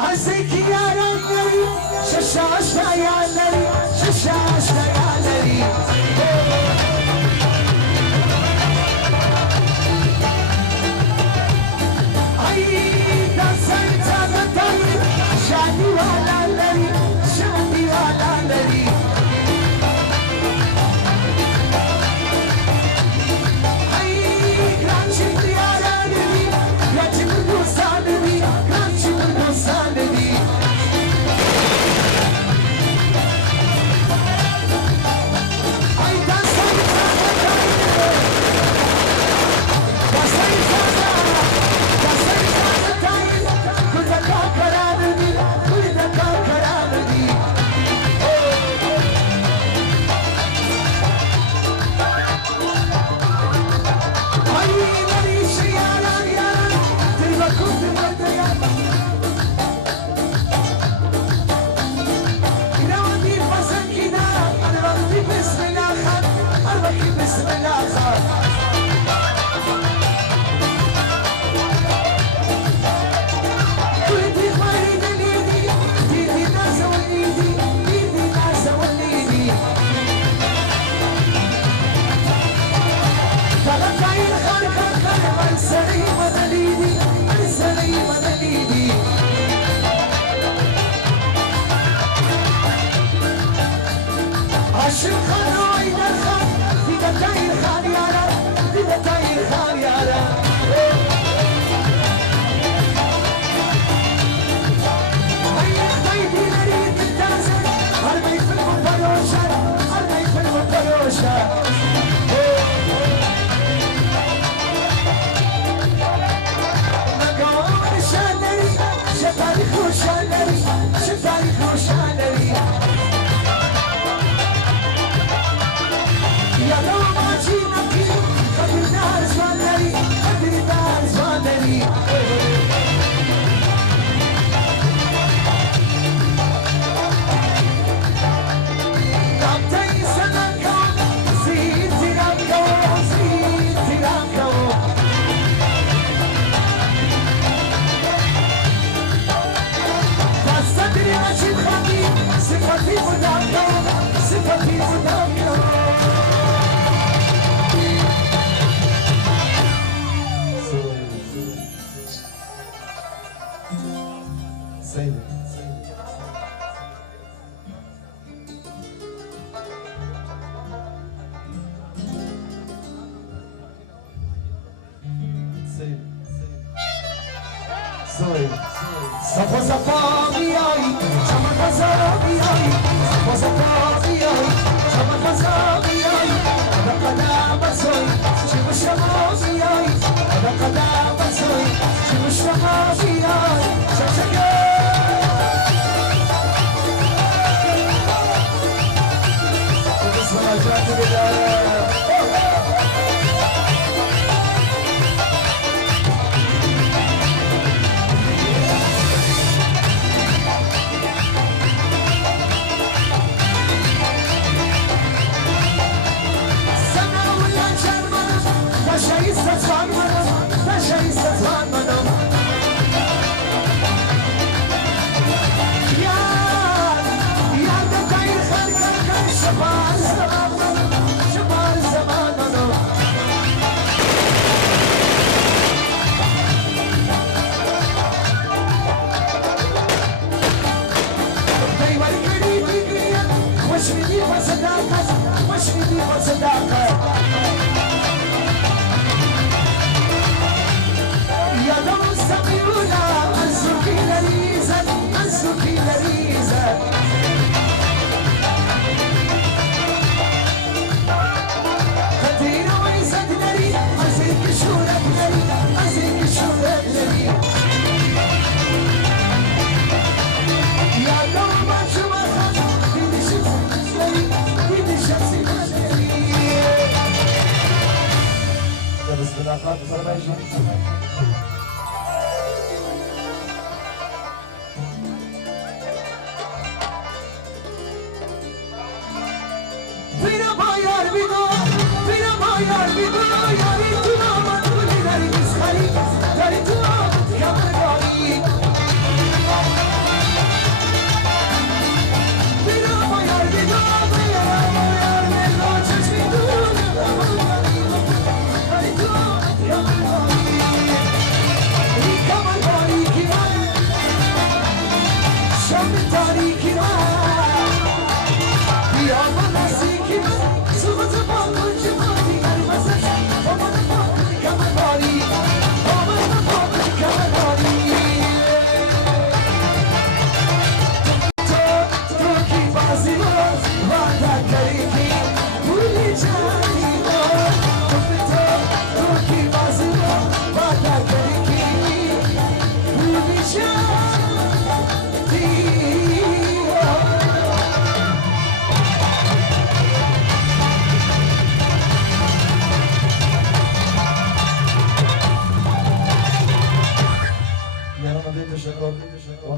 عزيك يا ليلي ششاش يا ليلي ششاش يا ليلي عيد سنت بدري شادي ولا ليلي شادي ولا ليلي عيد رانشي يا ليلي يا جبل وسالمي رانشي وسالمي بسم الله خير ولدي خيري دليلي ديدي ناس وليدي ديدي ناس وليدي فلقاي الخلق الخلق السليم دليلي السليم دليلي عشق خلوي دخل دتاي الخاليارة دتاي الخاليارة هيا خيدي نريد التازن هربي في المبروشة هربي في المبروشة نقول شانري شتاريخ وشانري شتاريخ وشانري يا لو ما جينا فيه قدر دار زوانري قدر دار زوانري طابتي سنانكو زيد تيرانكو زيد تيرانكو فالصدر عجيب خبيب صفتي مدانكو صفتي مدانكو صفا صفا بياي شما غزا بياي صفا صفا بياي شما غزا بياي هذا قدام سوي شما شما بياي هذا قدام سوي شما شما بياي شمشكا يا لو سميونا انسوكي لريزة انسوكي لريزة خدينا ويزد لري ازيك شورك لري ازيك شورك لري يا لو ما شمخت ديدي شمسي لري ديدي شمسي لري بسم الله الرحمن الرحيم